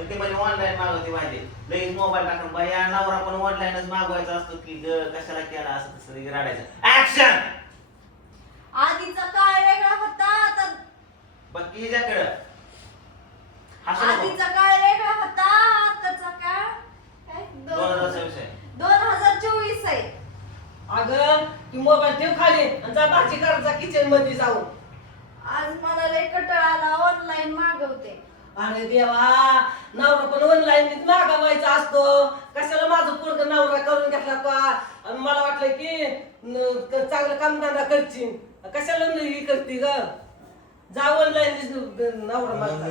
पण ते म्हणजे ऑनलाईन मागवते माझे लगेच मोबाईल टाकून बाया नवरा पण ऑनलाईनच मागवायचा असतो की कशाला केला असं तसं रडायचं ऍक्शन. आधीचा काळ वेगळा होता आता. बघ की हिच्याकडं आधीचा काळ वेगळा होता आताचा काळ काय 2026 आहे. 2024 आहे. अगं ती मोबाईल ठेव खाली आणि जा भाजी करायचा किचन मध्ये जाऊन. आज मला लय कंटाळा आला ऑनलाईन मागवते. अरे देवा, नवरा पण ऑनलाईन मागवायचा असतो. कशाला माझं पोरग नवरा करून घेतला का? आणि मला वाटलं की चांगलं कामधंदा करशील, कशाला ही करते ग? जा ऑनलाईन नवरा माझा.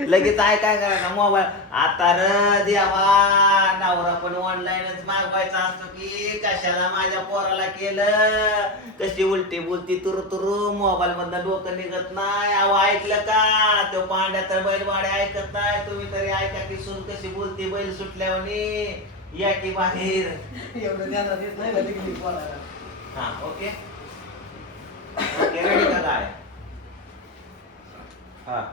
लगेच काय करायचं मोबाईल आता र देवा नवरा पण ऑनलाईनच मागवायचा असतो की कशाला माझ्या पोराला केलं. कशी उलटी बोलती तुरु तुरु मोबाईल मधनं डोकं निघत नाही. अहो ऐकलं का तो पांड्या तर बैलवाडे ऐकत नाही. तुम्ही तरी ऐका की सून कशी बोलती बैल सुटल्यावर या की बाहेर. एवढं ध्यानात येत नाही ना लगेच बोलायला. हा ओके ओके रेडी का काय. हा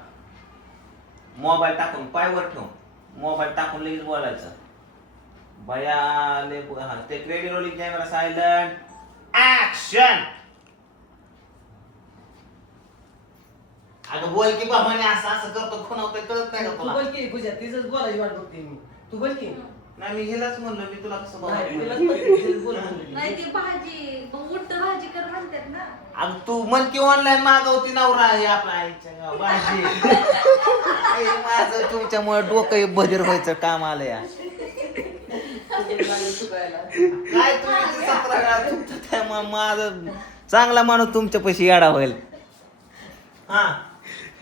मोबाईल टाकून पायवर ठेव. मोबाईल टाकून लगेच बोलायचं. बया ले हा ते credit rolling camera silent action. अगं बोल की बाबाने असं असं करतो खुणावतोय कळत नाही का तू तुला. बोल की पूजा, तिचंच बोलायची वाट बघते मी. तू बोल की. नाही मी हिलाच म्हणलं मी तुला कसं नाही, तिलाच बोलायचं. बोल, तिलाच बोल म्हणलं नाही मी. ती भाजी मग उलट भाजी कर म्हणतात ना. अगं तू म्हण की ऑनलाईन मागवती नवरा आहे आपला आईच्या गाव भाजी. आई, माझं तुमच्यामुळे डोकं बधीर व्हायचं काम आलं या. तुझं लागलं चुकायला. काय तुम्ही ते 17 वेळा चुकता त्या माझं चांगला माणूस तुमच्या पैसे येडा होईल. हा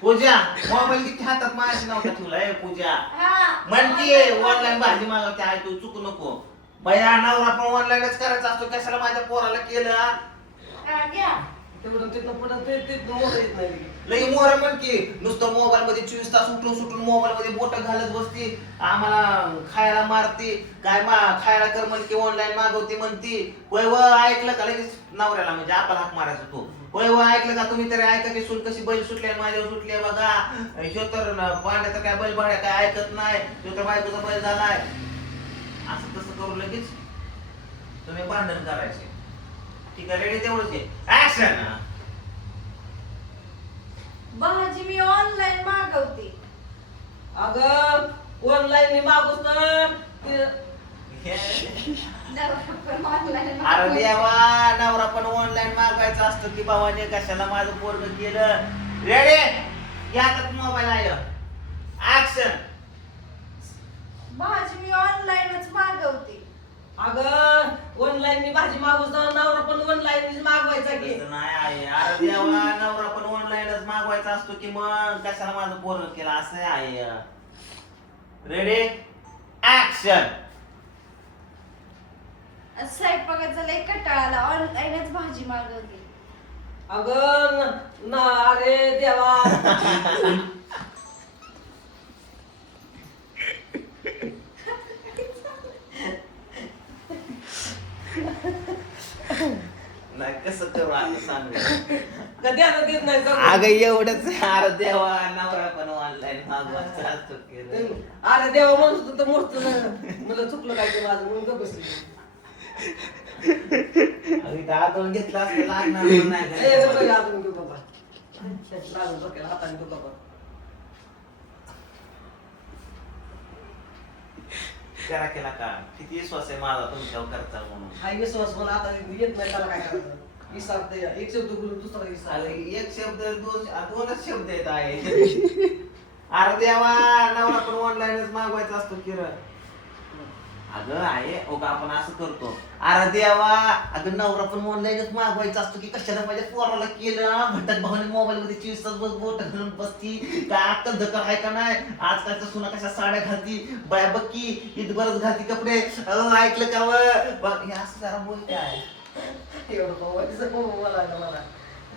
पूजा मोबाईल किती हातात माझ्या नव्हता ठेवला ए पूजा. हा म्हणतीये ऑनलाईन भाजी मागवते आहे तू चुकू नको. बया नवरा पण ऑनलाईनच करायचा असतो कशाला माझ्या पोराला केलं. हा, घ्या. तेवढं तिथनं पुढं ते मोठं येत नाही. लई मोर म्हण की नुसतं मोबाईल मध्ये 24 तास उठून सुटून मोबाईल मध्ये बोट घालत बसती. आम्हाला खायला मारती काय खायला कर म्हणते ऑनलाईन मागवती म्हणती. वय व ऐकलं का लगेच नवऱ्याला म्हणजे आपला हाक मारायचा तो. वय व ऐकलं का तुम्ही तरी ऐका की सून कशी बैल सुटल्या माझ्यावर सुटली बघा. ह्यो तर पांड्याचा काय बैल भाड्या काय ऐकत नाही. ह्यो तर बायकोचा बैल झालाय. असं तसं करू लगेच तुम्ही भांडण करायचे. ठीक आहे रेडी तेवढंच आहे ऍक्शन. भाजी मी ऑनलाईन मागवते. अगं ऑनलाईन मागूस तर अरे देवा नवरा पण ऑनलाईन मागवायचा असतो की भावाने कशाला माझं पोरग केलं. रेडी यात मोबाईल आहे ऍक्शन. भाजी मी ऑनलाईनच मागवते. अगं ऑनलाईन मी भाजी मागूस तर नवरा पण ऑनलाईन मागवायचा की. तसं नाही आहे. अरे देवा नवरा पण ऑनलाईनच मागवायचा असतो की मग कशाला माझं पोरग केलं असं आहे. Ready action. स्वयंपाकाचा लय कंटाळा आला ऑनलाईनच भाजी मागवते. अगं अरे देवा. नाही कसं करू आता सांग. कधी आता देत नाही का? अगं एवढंच. अरे देवा नवरा पण ऑनलाईन मागवायचा असतो की रे. अरे देवा म्हणत होतं तर मोठं मला चुकलं काय ते माझं म्हणून गप्प बसली. अरे दादून घेतला असतं लागणार पण नाही ए, गप्प का? बस, हाताने घेऊ बाबा. लागून डोक्याला हाताने घेऊ बाबा. करा केला का किती विश्वास आहे माझा तुमच्यावर करता म्हणून. हा विश्वास मला आता येत नाही त्याला काय करायचं. विसरते एक शब्द बोलून दुसरा विसर. अरे एक शब्द दोनच शब्द येत आहे. अरे देवा नवरा पण ऑनलाईनच मागवायचा असतो की रे. अगं आहे का आपण असं करतो. अरे देवा अगं नवरा पण ऑनलाईनच मागवायचा असतो की कशाला माझ्या पोराला केलं. भटक भावाने मोबाईल मध्ये 24 तास बोट घालून बसती काय अक्कल धक्का आहे का नाही. आजकालच्या सुना कशा साड्या घालती बाया बघ की इथं बरंच घालती कपडे. ऐकलं का हे असं जरा बोलते आहे. एवढं पवायचं मला मला.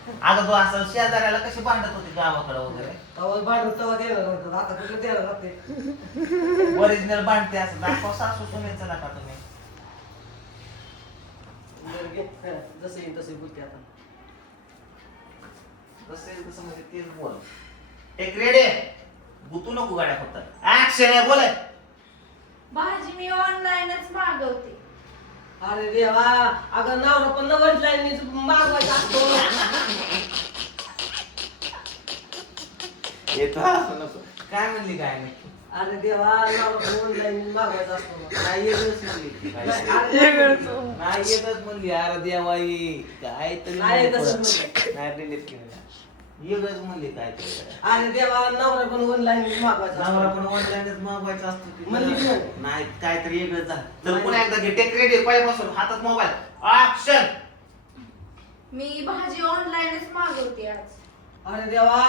अगं तू असं शेजाऱ्याला कशी भांडत होती गावाकडे वगैरे. तवा भांडून तवा देणार नव्हतं आता कुठं देणार राहते. ओरिजिनल भांडते असं दाखव सासू सुनेचं नका तुम्ही. जसं येईल तसे बोलते आता. तसं म्हणजे तेच बोल. टेक रेडी गुतू नको गाड्या फक्त ऍक्शन आहे बोल भाजी मी ऑनलाईनच मागवते. अरे देवा अगं नवरा पण ऑनलाईन मागवायचा असतो. येतो असं नको काय म्हणली काय नाही अरे देवा नवरा पण ऑनलाईन मागवायचा असतो. नाही येतच म्हणली नाही येतच म्हणली अरे देवाई काय तरी नाही येतच म्हणली. नाही डिलीट केलं येतच म्हणली काय तरी अरे देवा नवरा पण ऑनलाईन मागवायचा नवरा असतो. पण ऑनलाईनच मागवायचा असतो की म्हणली की नाही? नाही काहीतरी वेगळं झालं तर पुन्हा एकदा घे टेक रेडी पायापासून हातात मोबाईल ऍक्शन मी भाजी ऑनलाईनच मागवते आज. अरे देवा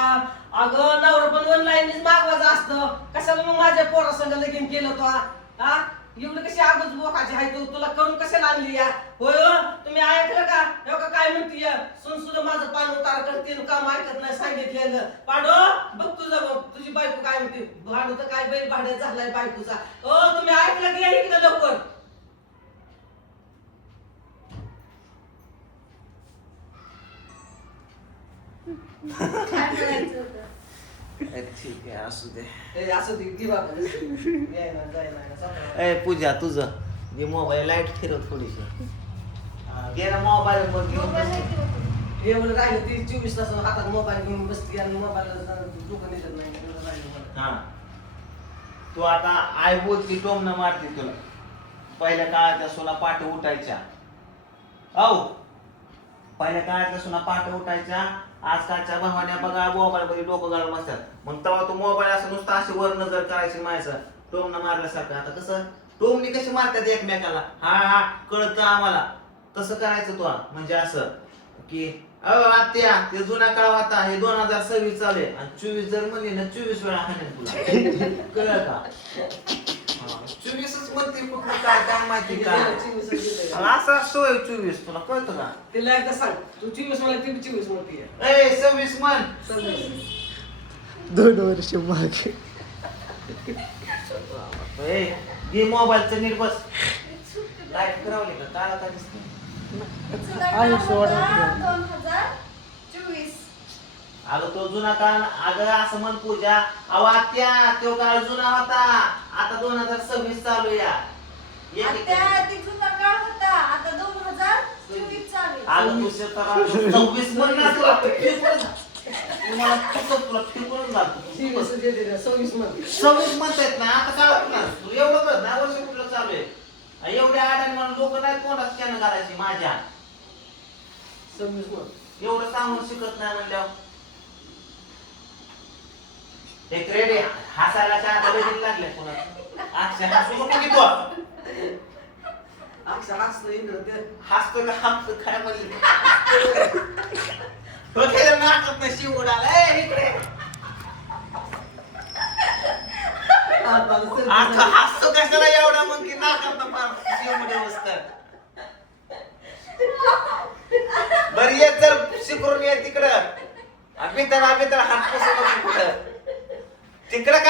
अगं नवरा पण ऑनलाईनच मागवायचं असतं. कशाला मग माझ्या पोरासंग लगीन केलं तो हा एवढं कशी आगच बोकाची आहे तू तुला करून कशाला आणली या होय हो? तुम्ही ऐकलं का हो का काय म्हणतीय सुन सुद्धा माझं पान उतार करते आणि काम ऐकत नाही सांगितलेलं पाडो बघ तुझं बघ तुझी बायको काय म्हणते भाडू तर काय बैल भाड्या झालाय बायकोचा हो तुम्ही ऐकलं की या इकडे लवकर काय म्हणायचं होतं? ठीक आहे असू दे ए, असं ती ती बाबा याय ना, जाय ना, सकाळ. ए पूजा तुझं जे मोबाईल लाईट फिरव थोडीशी घे ना मोबाईल मग घेऊन मोबाईल बस. आहे की होतं? एवढं राहिलं ती 24 तास हातात मोबाईल घेऊन बसते आणि मोबाईल डोकं निघत नाही एवढं राहिलं मला. हा तू आता आय बोलती टोमनं मारते तुला पहिल्या काळातल्या सोना पाठ उठायच्या औ पहिल्या काळातल्या सोना पाठ उठायच्या आजकालच्या भावाने बघा मोबाईल मध्ये डोकं घालून बसतात मग तेव्हा तो मोबाईल असं नुसतं अशी वर नजर करायची मायचं टोमनं मारल्यासारखं आता कसं टोमनी कशी मारतात एकमेकाला हा हा कळतं आम्हाला तसं करायचं तो म्हणजे असं की आत्या ते जुना काळ होता हे 2026 चालू आहे आणि 24 जर म्हणली ना 24 वेळा हाणेल तुला कळलं का 24च म्हणते कुठलं काय काय माहिती काय 24 गेलंय. असं असतोय 24 तुला कळतं का तिला एकदा सांग तू 24 मला ती 24 म्हणते ए 26 म्हण 2 वर्ष मागे ए घे मोबाईलचं नीट बस लाईट फिरवली का काळा का दिसत आहे सोडा. 2024. अगं तो जुना काळ अगं असं म्हण पूजा अहो आत्या तो काळ जुना होता आता 2026 चालू या आता ती जुना काळ होता आता 2024 चालू आहे. अगं तू 26 म्हण ना तुला मला तुला फिरकून जातो 26 गेले ना 26 म्हणते 26 म्हणतायत ना आता काय होणार तू एवढं कर ना वर्ष कुठलं चालू आहे एवढ्या आडाने म्हणून लोक नाही कोणाच स्कॅन घालायची माझ्या 26 म्हण एवढं सांगून शिकत नाही म्हणल्यावर एक रेडी हसायला आता लगीन लागले कोणाचं अक्षर हसू नको की तू अक्षर हसतं इकडं ते हसतो का हसतो काय म्हणले डोक्याला नाकात नाही शिव उडाला इकडे आता हसतो कशाला एवढा मग की नाकात शिव मध्ये बसतात बरं ये जर शिकरून ये तिकडं बितर हात कसं तिकडं काय